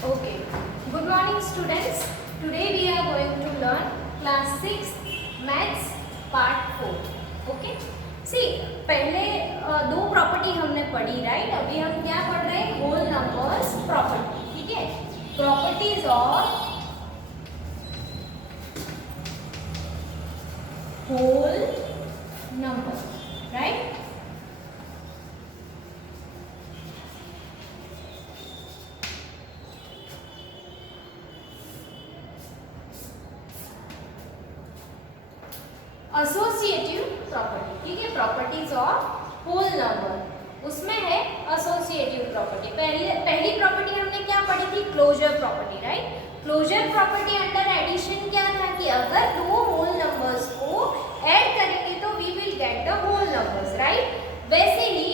Okay. Good morning, students. Today we are going to learn class 6 maths part 4. Okay. See, पहले दो property हमने पढ़ी, right? अभी हम क्या पढ़ रहे हैं? Whole numbers property. ठीक है? Properties of whole number, right? Associative property. ठीक है? प्रॉपर्टीज ऑफ होल नंबर, उसमें है एसोसिएटिव प्रॉपर्टी. पहली प्रॉपर्टी हमने क्या पढ़ी थी? Closure property, right? Closure property under addition क्या था कि अगर दो होल नंबर्स को ऐड करेंगे तो we will get the whole numbers, right? वैसे ही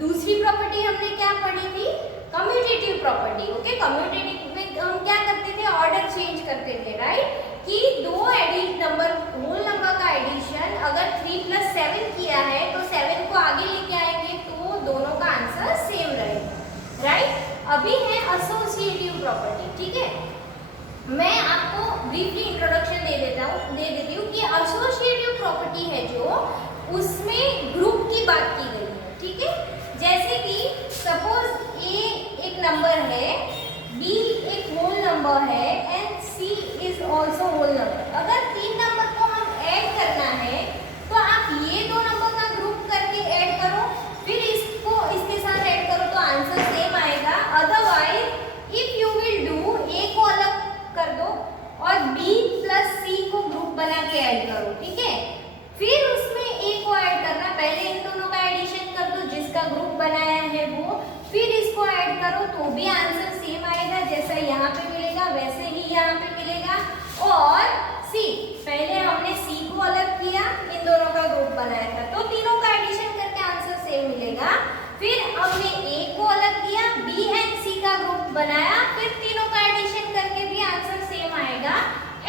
दूसरी प्रॉपर्टी हमने क्या पढ़ी थी? Commutative property. ओके, कम्यूटेटिव में हम क्या करते थे? ऑर्डर चेंज करते थे, राइट? कि दो नंबर होल नंबर का एडिशन अगर 3 + 7 किया है तो 7 को आगे लेके आएंगे तो दोनों का आंसर सेम रहेगा, राइट? अभी है एसोसिएटिव प्रॉपर्टी. ठीक है, मैं आपको ब्रीफली इंट्रोडक्शन दे देती हूँ कि एसोसिएटिव प्रॉपर्टी है जो उसमें ग्रुप की बात की गई है. ठीक है, जैसे कि सपोज ए एक नंबर है, बी एक होल नंबर है and C is also whole number. अगर तीन नंबर को हम ऐड करना है तो आप ये दो नंबर का ग्रुप करके ऐड करो, फिर इसको इसके साथ ऐड करो तो आंसर सेम आएगा. Otherwise if you will do, A को अलग कर दो और बी प्लस सी को ग्रुप बना के ऐड करो. ठीक है, फिर उसमें ए को ऐड करना, पहले इन दोनों का एडिशन कर दो जिसका ग्रुप बनाया है वो, फिर इसको ऐड करो तो भी आंसर सेम आएगा. जैसा यहाँ पे मिलेगा वैसे ही यहाँ पे मिलेगा. और सी, पहले हमने सी को अलग किया, इन दोनों का ग्रुप बनाया था तो तीनों का एडिशन करके आंसर सेम मिलेगा. फिर हमने ए को अलग किया, बी एंड सी का ग्रुप बनाया, फिर तीनों का एडिशन करके भी आंसर सेम आएगा.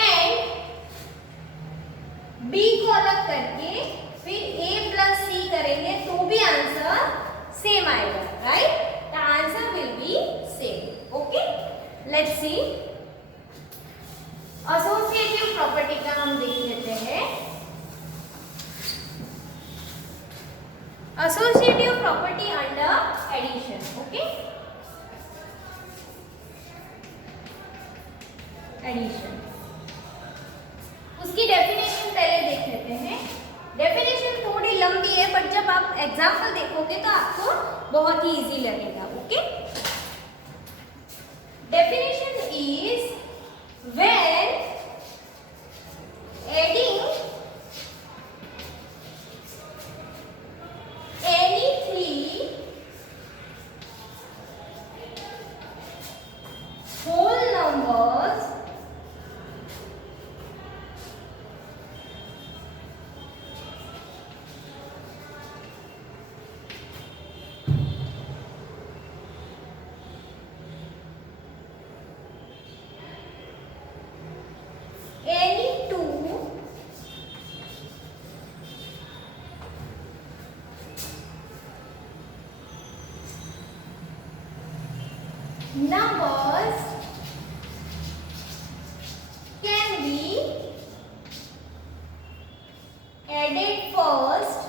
एंड बी को अलग करके फिर ए प्लस सी करेंगे तो भी आंसर सेम आएगा, right? The answer will be same. Okay, let's see. Associative property का हम देख लेते हैं. Associative property under addition. Okay, addition, उसकी डेफिनेशन पहले देख लेते हैं. डेफिनेशन थोड़ी लंबी है बट जब आप एग्जाम्पल देखोगे तो आपको बहुत ही इजी लगेगा. Okay, definition is when adding any three whole numbers numbers can be added first,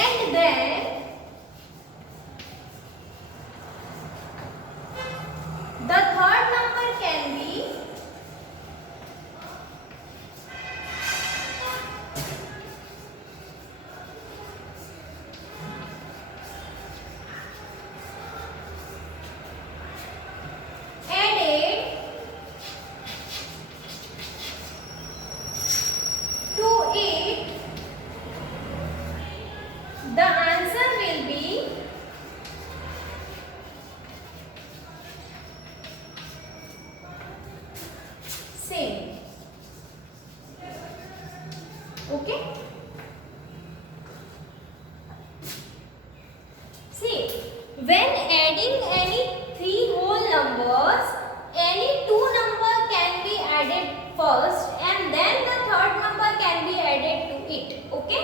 and then the third number can be the answer will be same. Okay, see, when adding any three whole numbers, any two number can be added first and then the third number can be added to it. Okay,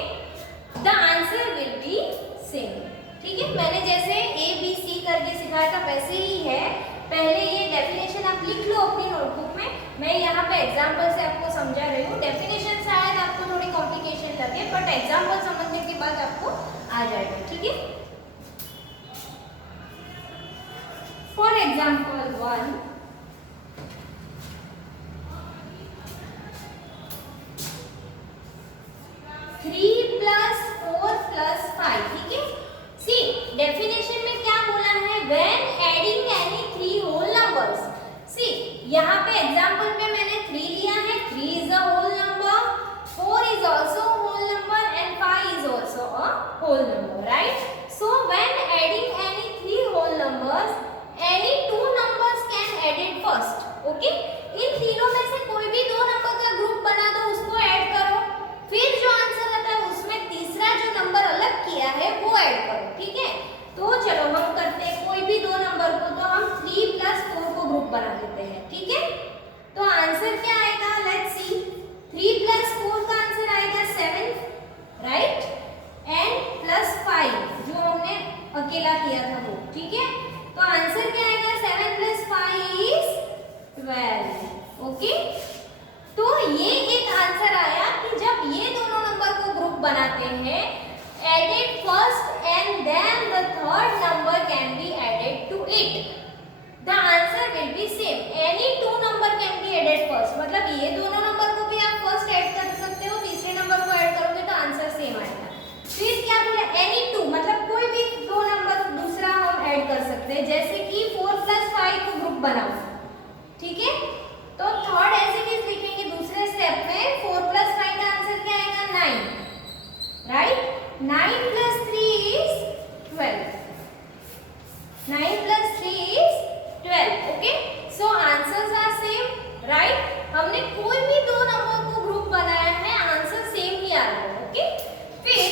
the answer will be same. ठीक है, मैंने जैसे ABC करके सिखाया था वैसे ही है। पहले ये डेफिनेशन आप लिख लो अपनी नोटबुक में, मैं यहाँ पे एग्जाम्पल से आपको समझा रही हूँ। डेफिनेशन शायद आपको थोड़ी कॉम्प्लिकेशन लगे, बट एग्जाम्पल समझने के बाद आपको आ जाएगा। ठीक है, for example 1, three plus 4 plus 5। ठीक है, सी डेफिनेशन में क्या बोला है, when adding any 3 whole numbers. See यहाँ पे एग्जाम्पल पे मैंने 3 लिया है, 3 is a whole number, 4 is also whole number and 5 is also a whole number, right. So when adding any 3 whole numbers, any 2 numbers can added first. Okay, इन तीनों में से कोई भी 2 नंबर का ग्रुप बना दो, उसको ऐड करो, फिर जो आंसर आता है उसमें तीसरा जो नंबर अलग किया है वो ऐड करो। ठीक है, तो चलो हम करते हैं कोई भी 2 नंबर को, तो हम 3 प्लस 4 को ग्रुप बना देते हैं। ठीक है, तो आंसर क्या आएगा, लेट्स सी। 3 प्लस 4 का आंसर आएगा 7, राइट, एंड प्लस 5 जो हमने अकेला किया था वो। ठीक है, तो आंसर क्या आएगा, 7 प्लस 5 इज 12। ओके, तो ये एक आंसर आया कि जब ये दोनों नंबर को ग्रुप बनाते हैं, added first and then the third number can be added to it, the answer will be same. Any 2 number can be added first, मतलब ये दोनों नंबर को भी आप फर्स्ट ऐड कर सकते हो, तीसरे नंबर को ऐड करोगे तो आंसर सेम आएगा। फिर क्या बोला, any 2 मतलब कोई भी 2 नंबर दूसरा हम ऐड कर सकते हैं, जैसे कि 4 प्लस 5 को ग्रुप बनाओ। ठीक है, तो थर्ड ऐसे भी लिखेंगे दूसरे स्टेप में, 4 प्लस 5 का आंसर क्या आएगा, 9, right. 9 plus 3 is 12. 9 plus 3 is 12. Okay. So answers are same, right? हमने कोई भी 2 नंबर को ग्रुप बनाया है, आंसर सेम ही आ रहा है। ओके, फिर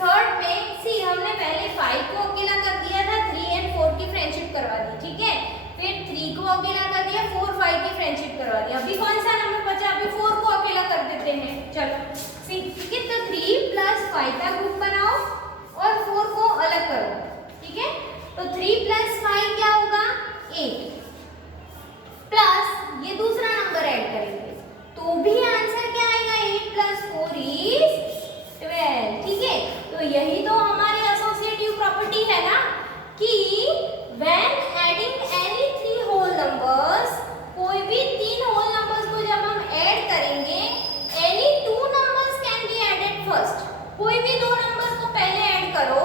थर्ड में सी हमने पहले 5 को अकेला कर दिया था, 3 एंड 4 की फ्रेंडशिप करवा दी। ठीक है, फिर 3 को अकेला कर दिया, 4 5 की फ्रेंडशिप करवा दी। अभी कौन सा नंबर बचा, अभी 4 को अकेला कर देते हैं। चलो सी, ठीक है, तो 3 प्लस 5 का ग्रुप बनाओ और 4 को अलग करो। ठीक है, तो 3 प्लस 5 क्या होगा, 8, प्लस ये दूसरा नंबर ऐड करेंगे तो भी आंसर क्या आएगा, 8 प्लस 4 इज 12। ठीक है, तो यही तो हमारी एसोसिएटिव प्रॉपर्टी है ना, कि when adding any 3 whole numbers, कोई भी 3 होल नंबर्स को जब हम ऐड करेंगे, any 2 numbers can be added first. कोई भी 2 नंबर्स को पहले ऐड करो,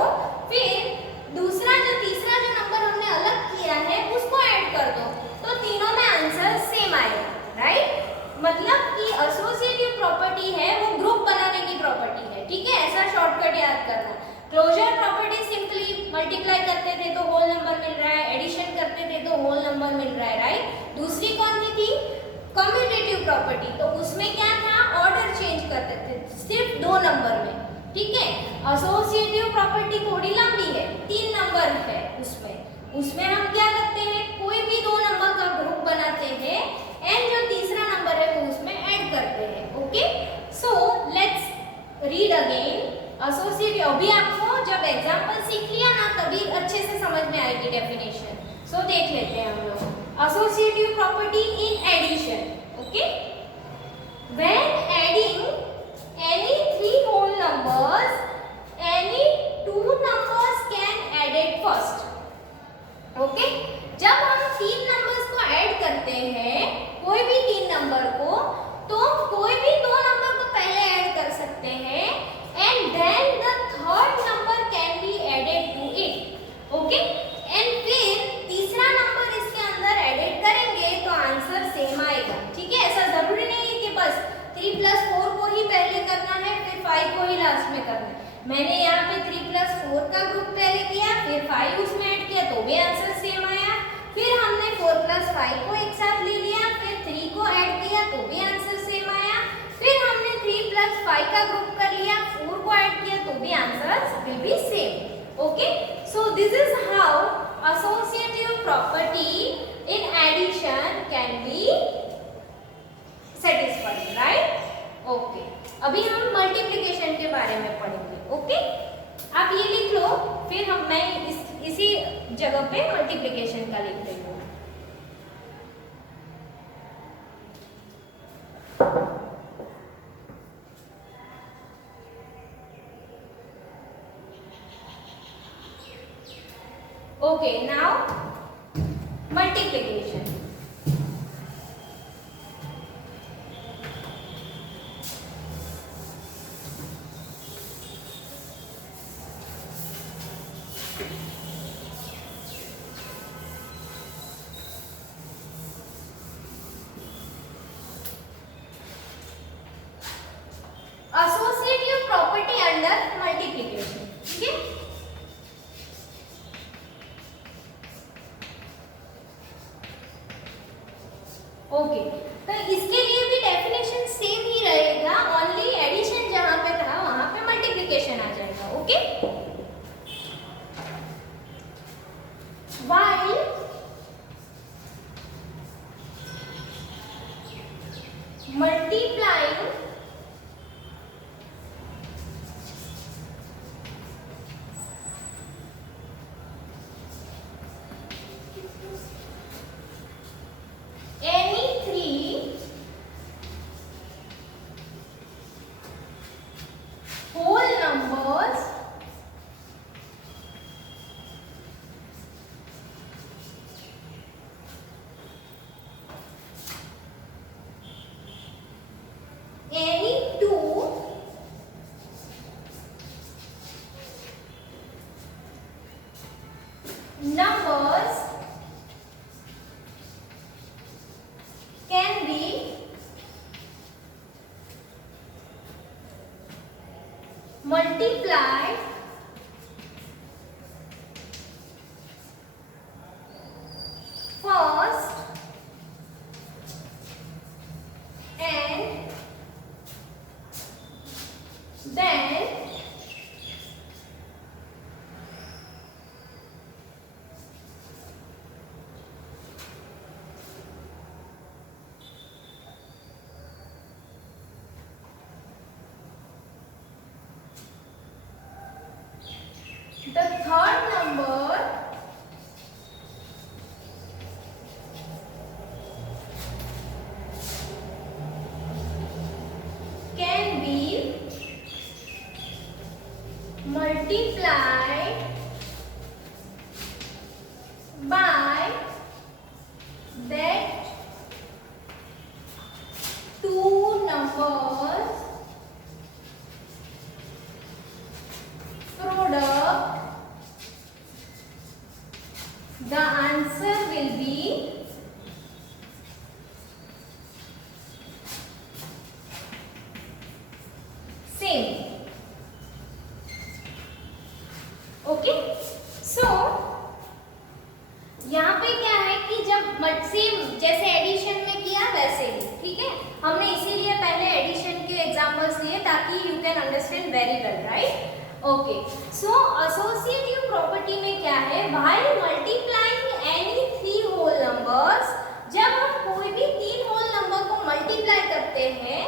फिर दूसरा जो तीसरा जो नंबर हमने अलग किया है उसको ऐड कर दो, तो तीनों में आंसर सेम आएगा, राइट। मतलब कि एसोसिएटिव प्रॉपर्टी है वो ग्रुप बनाने की प्रॉपर्टी है। ठीक है, ऐसा शॉर्टकट याद करना। क्लोजर प्रॉपर्टी सिंपली मल्टीप्लाई करते थे तो होल नंबर मिल रहा है, एडिशन करते थे तो होल नंबर मिल रहा है, राइट। दूसरी कौन सी थी, कम्यूटेटिव प्रॉपर्टी, तो उसमें क्या था, ऑर्डर चेंज करते थे सिर्फ 2 नंबर में। ठीक है, एसोसिएटिव प्रॉपर्टी थोड़ी लंबी है, 3 नंबर है उसमें हम क्या करते हैं, कोई भी 2 नंबर का ग्रुप बनाते हैं एंड जो तीसरा नंबर है वो उसमें ऐड करते हैं। Okay, so let's read again associative. अभी आपको जब एग्जांपल सीख लिया ना तभी अच्छे से समझ में आएगी डेफिनेशन। सो देख लेते हैं हम लोग associative property in addition. Okay, when adding any 3 whole numbers, any 2 numbers can added first. Okay, जब हम 3 नंबर्स को ऐड करते हैं, कोई भी 3 नंबर को, तो कोई भी 2 नंबर को पहले ऐड कर सकते हैं and then the third number can be added to it. Okay, and फिर तीसरा नंबर इसके अंदर एडेड करेंगे तो आंसर सेम आएगा। ठीक है, ऐसा जरूरी नहीं है कि बस 3 प्लस 4 को ही पहले करना है फिर 5 को ही लास्ट में करना है। मैंने यहाँ पे 3 प्लस 4 का ग्रुप पहले किया, फिर 5 उसमें ऐड किया तो भी आंसर सेम आया। फिर हमने 4 प्लस 5 को एक साथ ले लिया, फिर 3 को ऐड किया तो भी आंसर सेम आया। फिर हमने 3 प्लस 5 का ग्रुप कर लिया, 4 को ऐड किया तो भी answer will be same. Okay, so this is how associative property in addition can be satisfied, right? Okay, अभी हम मल्टीप्लिकेशन के बारे में पढ़ेंगे। ओके, आप ये लिख लो, फिर मैं इसी जगह पे मल्टीप्लिकेशन का लिख रही हूँ। Okay, now multiplication. Associative property under multiplication. ठीक है? ओके, तो इसके लिए भी डेफिनेशन सेम ही रहेगा, ओनली एडिशन जहां पे था वहां पे मल्टीप्लिकेशन आ जाएगा। Okay, while multiplying any three whole numbers any two numbers can be multiplied first and then the third number can be multiplied by that two numbers product. The answer will be same. Okay, so यहाँ पे क्या है कि जब same जैसे addition में किया वैसे ही, ठीक है, हमने इसीलिए पहले एडिशन के एग्जांपल्स लिए ताकि you can understand very well, right. Okay, so associative property में क्या है, while multiplying any three whole numbers, जब हम कोई भी तीन होल नंबर को मल्टीप्लाई करते हैं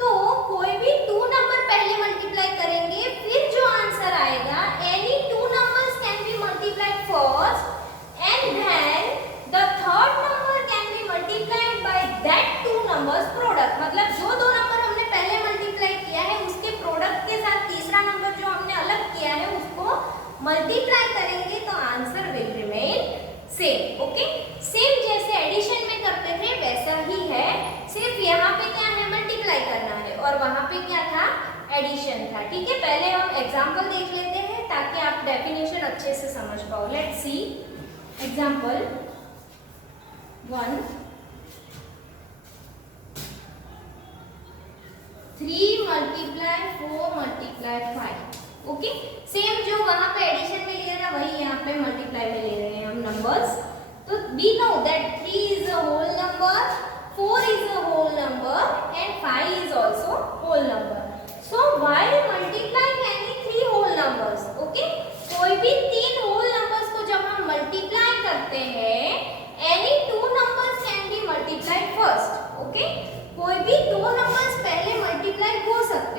तो कोई भी टू नंबर पहले मल्टीप्लाई करेंगे, फिर जो आंसर आएगा any two numbers can be multiplied first and then the third number can be multiplied by that two numbers product. मतलब जो दो नंबर हमने पहले मल्टीप्लाई किया है उसके प्रोडक्ट के साथ तीसरा नंबर जो हमने अलग किया है उसको मल्टीप्लाई करेंगे तो answer will remain same. Okay, same जैसे एडिशन में करते थे वैसा ही है, सिर्फ यहाँ पे क्या है, मल्टीप्लाई करना है और वहां पे क्या था, एडिशन था। ठीक है, पहले हम एग्जांपल देख लेते हैं ताकि आप डेफिनेशन अच्छे से समझ पाओ। Let's see example 1, 3 multiply 4 multiply 5। Okay, same जो वहां पे एडिशन में लिया था वही यहाँ पे मल्टीप्लाई में ले रहे हैं हम नंबर्स। तो we know that 3 is a whole number, 4 is a whole number and 5 is also whole number. So while multiplying any three whole numbers, okay, कोई भी तीन whole numbers को जब हम multiply करते हैं, any two numbers can be multiplied first, okay, कोई भी दो numbers पहले multiply हो सकते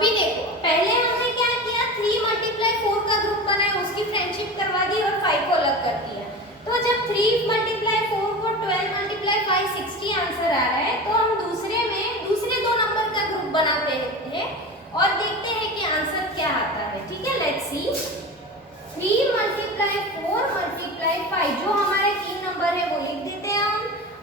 अभी देखो पहले हमने क्या किया, 3 मल्टीप्लाई 4 का ग्रुप बनाया, उसकी फ्रेंडशिप करवा दी और 5 को अलग कर दिया। तो जब 3 मल्टीप्लाई 4 को 12 मल्टीप्लाई 5 60 आंसर आ रहा है, तो हम दूसरे दो नंबर का ग्रुप बनाते हैं और देखते हैं कि आंसर क्या आता है। ठीक है, लेट्स सी। 3 मल्टीप्लाई 4 मल्टीप्लाई 5, जो हमारे 3 नंबर है वो लिख देते हैं हम।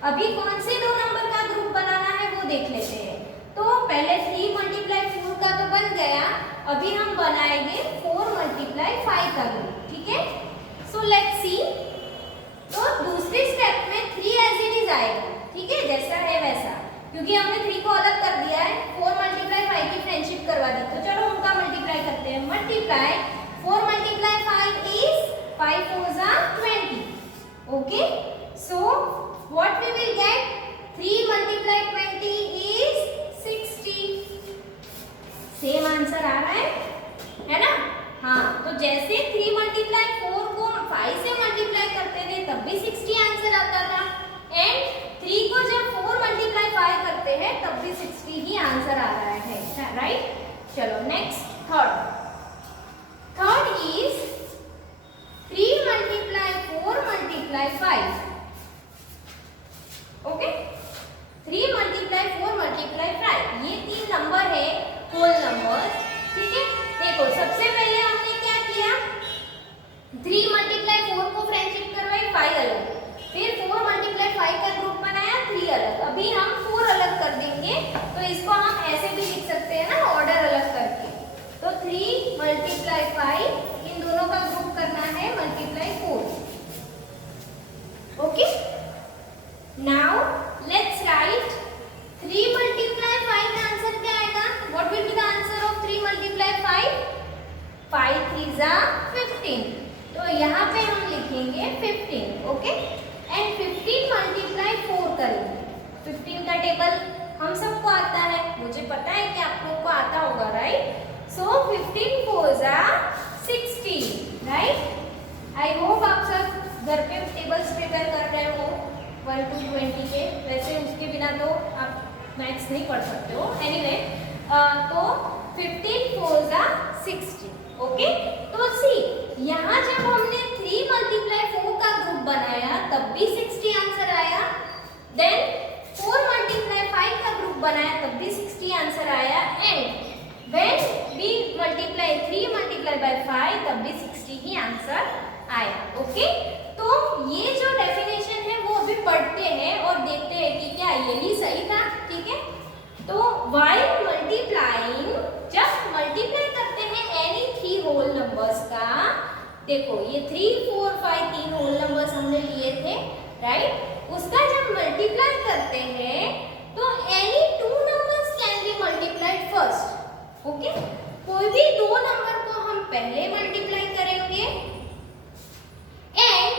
अभी कौन से दो नंबर का ग्रुप बनाना है वो देख लेते हैं। तो पहले 3 मल्टीप्लाई 4 का तो बन गया, अभी हम बनाएंगे 4 मल्टीप्लाई 5 का ग्रुप। ठीक है, सो लेट्स सी। तो दूसरे स्टेप में 3 एज इट इज आएगा। ठीक है, जैसा है वैसा, क्योंकि हमने 3 को अलग कर दिया है, 4 मल्टीप्लाई 5 की फ्रेंडशिप करवा दी। तो चलो उनका मल्टीप्लाई करते हैं। मल्टीप्लाई 4 मल्टीप्लाई 5 इज 5 4 जा 20। Okay, so what we will get, 3 multiply 20 is 60। Same answer आ रहा है ना? हाँ, तो जैसे 3 मल्टीप्लाई 4 को 5 से मल्टीप्लाई करते थे तब भी 60 आंसर आता था, एंड 3 को जब 4 मल्टीप्लाई 5 करते हैं तब भी 60 ही आंसर आ रहा है, राइट? चलो next, third is 3 multiply 4 multiply 5। Okay, 3 multiply 4 multiply 5, ये 3 नंबर है होल नंबर। ठीक है, देखो सबसे पहले हमने क्या किया, 3 मल्टीप्लाई 4 को फ्रेंडशिप करवाई, 5 अलग, फिर 4 मल्टीप्लाई 5 का ग्रुप बनाया, 3 अलग। अभी हम 4 अलग कर देंगे, तो इसको हम ऐसे भी लिख सकते हैं ना, ऑर्डर अलग करके। तो 3 मल्टीप्लाई 5, इन दोनों का ग्रुप करना है multiply 4। Okay, now let's write 3 multiply 5 का आंसर क्या आएगा? What will be the answer of 3 multiply 5? 5 3 जा 15। तो यहाँ पे हम लिखेंगे 15। ओके, एंड 15 मल्टीप्लाई 4 करेंगे। 15 का टेबल हम सबको आता है, मुझे पता है कि आप लोगों को आता होगा, राइट? सो 15 4 जा 60, राइट? आई होप आप सब घर पे टेबल्स प्रिपेयर कर रहे हो 1 to 20 के। वैसे उसके बिना तो आप मैथ्स नहीं पढ़ सकते हो। एनीवे, तो 15 4 जा 60। ओके, तो सी यहाँ जब हमने 3 मल्टीप्लाई 4 का ग्रुप बनाया तब भी 60 आंसर आया, देन 4 मल्टीप्लाई 5 का ग्रुप बनाया तब भी 60 आंसर आया, and when we multiply 3 multiply by 5 तब भी 60 ही आंसर आया। ओके, तो ये जो डेफिनेशन है वो अभी पढ़ते हैं और देखते हैं कि क्या यही सही था। ठीक है, तो while multiplying, जब मल्टीप्लाई करते हैं एनी 3 होल नंबर्स का, देखो ये 3 4 5 3 होल नंबर्स हमने लिए थे, राइट? उसका जब मल्टीप्लाई करते हैं तो any 2 numbers can be multiplied first. Okay, कोई भी 2 नंबर को हम पहले मल्टीप्लाई करेंगे, and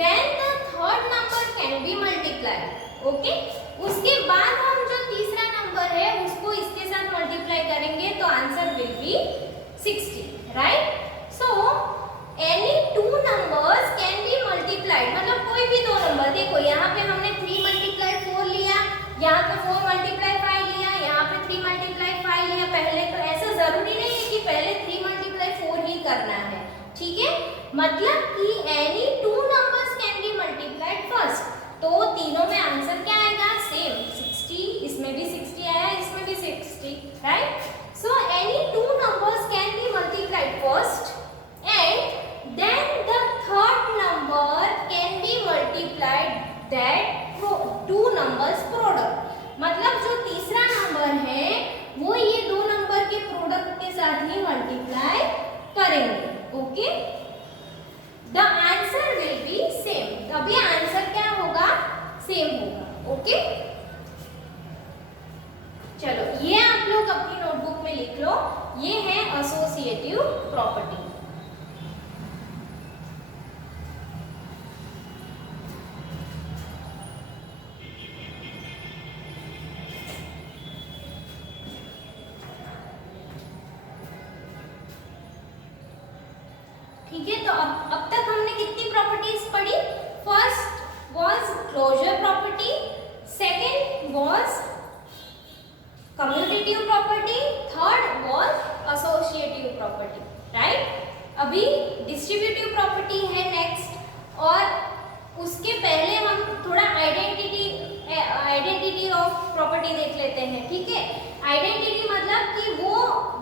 then the third number can be multiplied. Okay, उसके बाद हम जो तीसरा नंबर है उसको इसके साथ मल्टीप्लाई करेंगे, तो answer will B 60, right? So any 2 numbers can be multiplied, मतलब कोई भी 2 नंबर। देखो यहाँ पे हमने 3 मल्टीप्लाई 4 लिया, यहाँ पे 4 मल्टीप्लाई 5 लिया, यहाँ पे 3 मल्टीप्लाई 5 लिया पहले। तो ऐसा जरूरी नहीं है कि पहले 3 मल्टीप्लाई 4 ही करना है। ठीक है, मतलब कि any 2 numbers can be multiplied first, तो तीनों में आंसर क्या आएगा? सेम 60। इसमें भी 60 आया, इसमें भी 60, right? So any 2 numbers can be multiplied first, and then the third number can be multiplied that 2 numbers product. मतलब जो तीसरा नंबर है वो ये 2 नंबर के प्रोडक्ट के साथ ही मल्टीप्लाई करेंगे। Okay, the answer will be same, तभी आंसर क्या होगा? सेम होगा। ओके, चलो ये आप लोग अपनी नोटबुक में लिख लो, ये है एसोसिएटिव प्रॉपर्टी। ठीक है, तो अब तक हमने कितनी प्रॉपर्टीज पढ़ी? First was closure property, second was commutative property, third was associative property, right. अभी डिस्ट्रीब्यूटिव प्रॉपर्टी है नेक्स्ट, और उसके पहले हम थोड़ा आइडेंटिटी ऑफ प्रॉपर्टी देख लेते हैं, ठीक है। आइडेंटिटी मतलब कि वो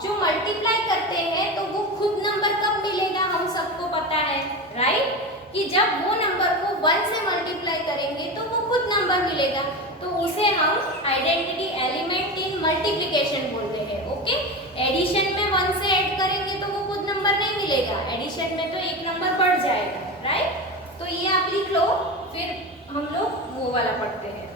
जो मल्टीप्लाई करते हैं तो वो खुद नंबर कब मिलेगा, हम सबको पता है, राइट, कि जब वो नंबर को 1 से मल्टीप्लाई करेंगे तो वो खुद नंबर मिलेगा, तो उसे हम आइडेंटिटी एलिमेंट इन मल्टीप्लिकेशन बोलते हैं, ओके। एडिशन में 1 से ऐड करेंगे तो वो खुद नंबर नहीं मिलेगा, एडिशन में तो एक नंबर बढ़ जाएगा, राइट। तो ये आप लिख लो, फिर हम लोग वो वाला पढ़ते हैं।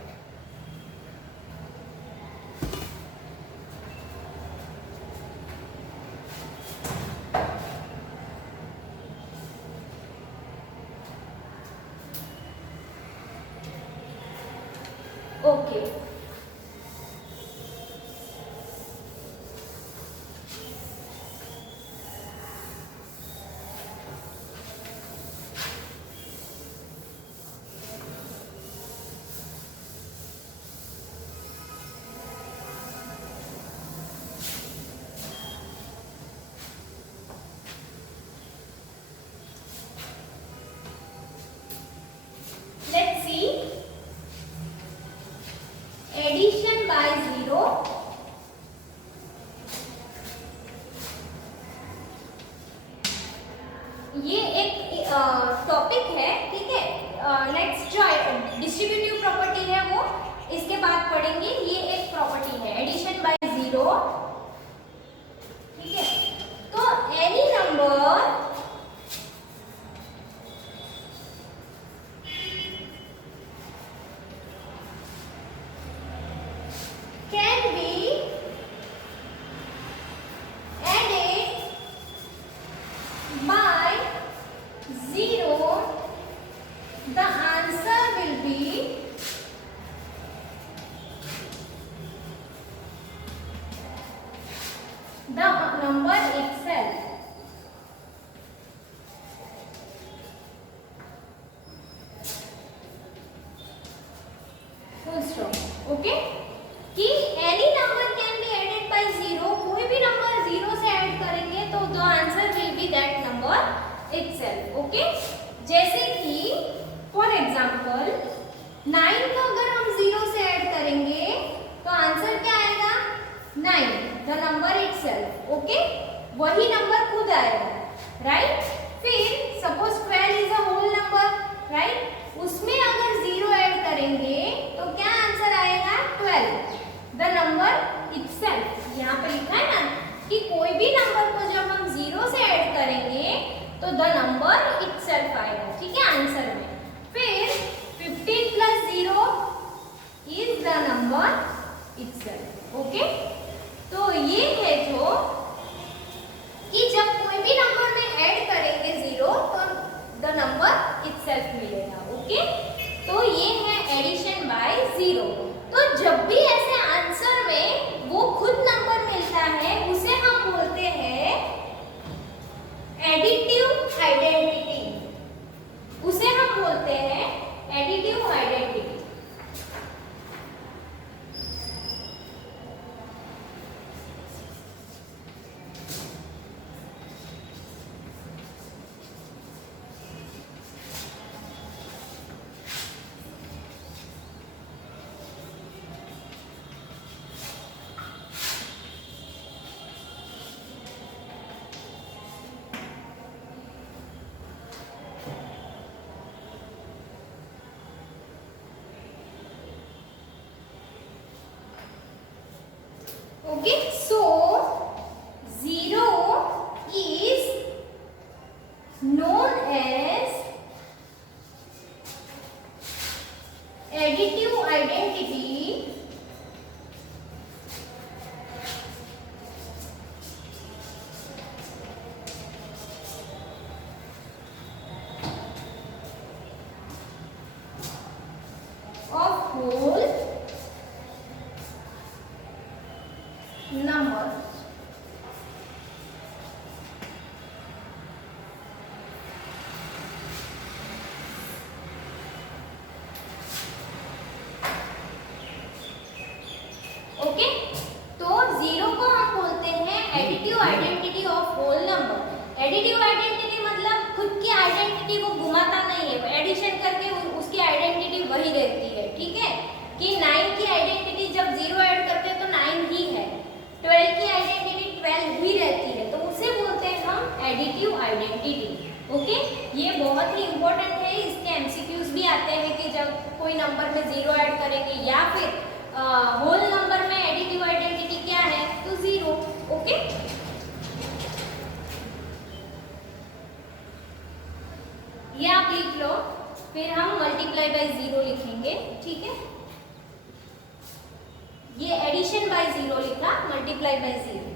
Okay, let's see addition by 0, ये एक टॉपिक है, ठीक है। नेक्स्ट जो डिस्ट्रीब्यूटिव प्रॉपर्टी है वो इसके बाद पढ़ेंगे। ये एक प्रॉपर्टी है एडिशन बाय 0, ठीक है। तो any number can be added by 0, the answer will be the number itself. Full stop, okay। कि any number can be added by 0, कोई भी नंबर 0 से ऐड करेंगे तो the answer will be that number itself, okay. जैसे कि for example 9 को अगर हम 0 से ऐड करेंगे तो आंसर क्या आएगा, 9, द नंबर इटसेल्फ, ओके। वही नंबर खुद आएगा, राइट। फिर suppose 12 is a whole number, right, उसमें अगर 0 ऐड करेंगे तो क्या आंसर आएगा, 12, द नंबर इटसेल्फ। यहाँ पे लिखा है ना कि कोई भी नंबर को जब हम 0 से ऐड करेंगे तो द नंबर इटसेल्फ आएगा, ठीक है, आंसर में। फिर 15 plus 0 is the number itself, okay. तो ये है जो कि जब कोई भी नंबर में ऐड करेंगे 0 तो द नंबर इटसेल्फ मिलेगा, ओके। तो ये है एडिशन बाय 0। तो जब भी ऐसे आंसर में वो खुद नंबर मिलता है उसे हम बोलते हैं एडिटिव आइडेंटिटी, उसे हम बोलते हैं additive identity. Okay, so 0 is known as additive identity of whole numbers. Okay, उसकी आइडेंटिटी वही रहती है, ठीक है, कि 9 की आइडेंटिटी जब 0 ऐड करते हैं तो 9 ही है, 12 की आइडेंटिटी 12 ही रहती है, तो उसे बोलते हैं हम एडिटिव आइडेंटिटी। ओके, ये बहुत ही इंपॉर्टेंट है, इसके एमसीक्यूज भी आते हैं कि जब कोई नंबर में 0 ऐड करेंगे या फिर होल नंबर में एडिटिव आइडेंटिटी क्या है, तो 0। ओके, ये आप लिख लो, फिर हम मल्टीप्लाई बाय 0 लिखेंगे, ठीक है, ये एडिशन बाय 0 लिखा, मल्टीप्लाई बाय 0।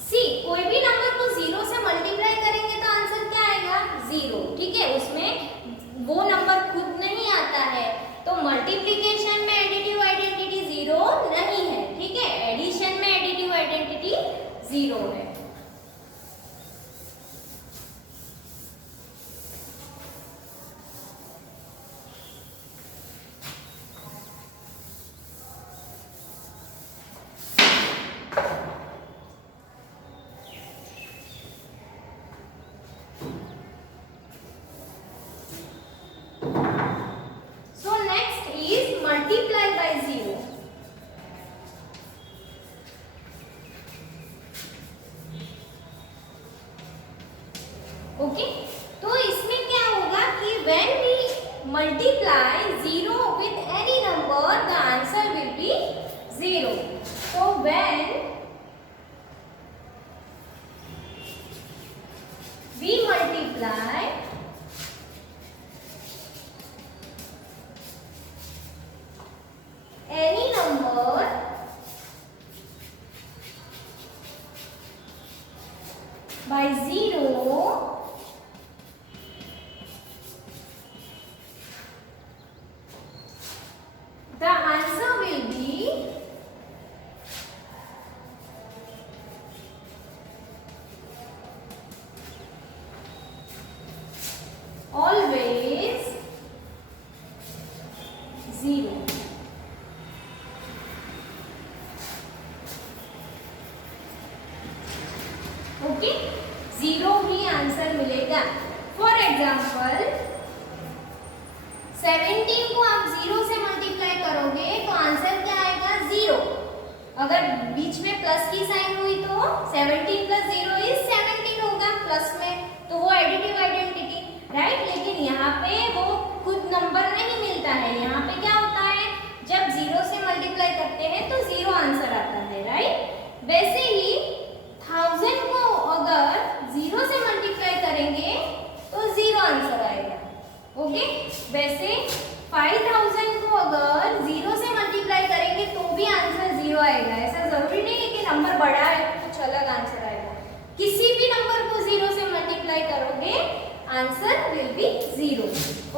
सी, कोई भी नंबर को 0 से मल्टीप्लाई करेंगे तो आंसर क्या आएगा, 0, ठीक है, उसमें वो नंबर खुद नहीं आता है, तो मल्टीप्लिकेशन में एडिटिव आइडेंटिटी 0 नहीं है, ठीक है, एडिशन में एडिटिव आइडेंटिटी 0 है। ओके, तो इसमें क्या होगा कि when we multiply 0 with any number, the answer will be 0. So when we multiply any number by 0, the answer will be always 0. Okay, 0 he answer मिलेगा। फॉर एग्जाम्पल 17 को आप 0 से मल्टीप्लाई करोगे तो आंसर क्या आएगा, 0। अगर बीच में प्लस की साइन हुई तो 17 प्लस 0 इज 17 होगा प्लस में, तो वो एडिटिव आइडेंटिटी, राइट। लेकिन यहाँ पे वो खुद नंबर नहीं मिलता है, यहाँ पे क्या होता है, जब 0 से मल्टीप्लाई करते हैं तो 0 आंसर आता है, राइट। वैसे ही 1000 को अगर 0 से मल्टीप्लाई करेंगे तो 0 आंसर आएगा। ओके, वैसे 5000 को अगर 0 से मल्टीप्लाई करेंगे तो भी आंसर 0 आएगा। ऐसा जरूरी नहीं है कि नंबर बड़ा है तो कुछ अलग आंसर आएगा, किसी भी नंबर को 0 से मल्टीप्लाई करोगे आंसर विल बी 0।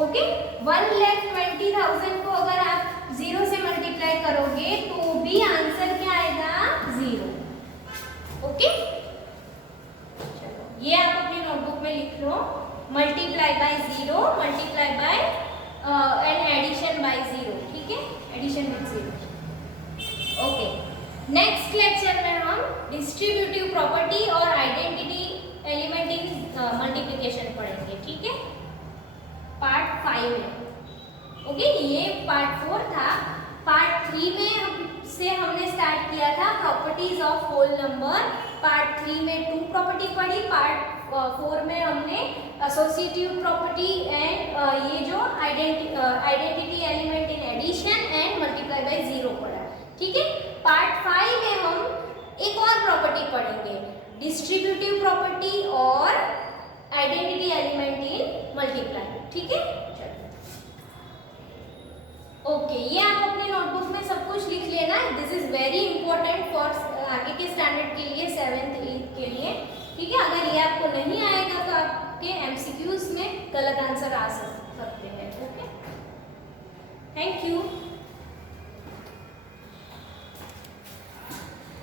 ओके, 1,20,000 को अगर आप 0 से मल्टीप्लाई करोगे तो भी आंसर क्या आएगा, 0। ओके, चलो ये आप अपनी नोटबुक में लिख लो, multiply by 0, multiply by and addition by 0, ठीक है, addition with 0। Okay, next lecture में हम डिस्ट्रीब्यूटिव प्रॉपर्टी और आइडेंटिटी एलिमेंट इन मल्टीप्लिकेशन पढ़ेंगे, ठीक है, पार्ट 5 में। ओके, ये पार्ट 4 था। पार्ट 3 में से हमने स्टार्ट किया था properties of whole number. Part 3 में 2 प्रॉपर्टी पढ़ी, पार्ट 4 में हमने एसोसिएटिव प्रॉपर्टी एंड ये जो identity element in addition and multiply by 0 पढ़ा, ठीक है। पार्ट 5 में हम एक और प्रॉपर्टी पढ़ेंगे, डिस्ट्रीब्यूटिव प्रॉपर्टी और आइडेंटिटी एलिमेंट इन मल्टीप्लाई, ठीक है। ओके, ये आप अपनी नोटबुक में सब कुछ लिख लेना, this is very important for आगे के स्टैंडर्ड के लिए, 7th 8th के लिए, ठीक है। अगर ये आपको नहीं आएगा तो आपके एमसीक्यूज में गलत आंसर आ सकते हैं। Okay, thank you.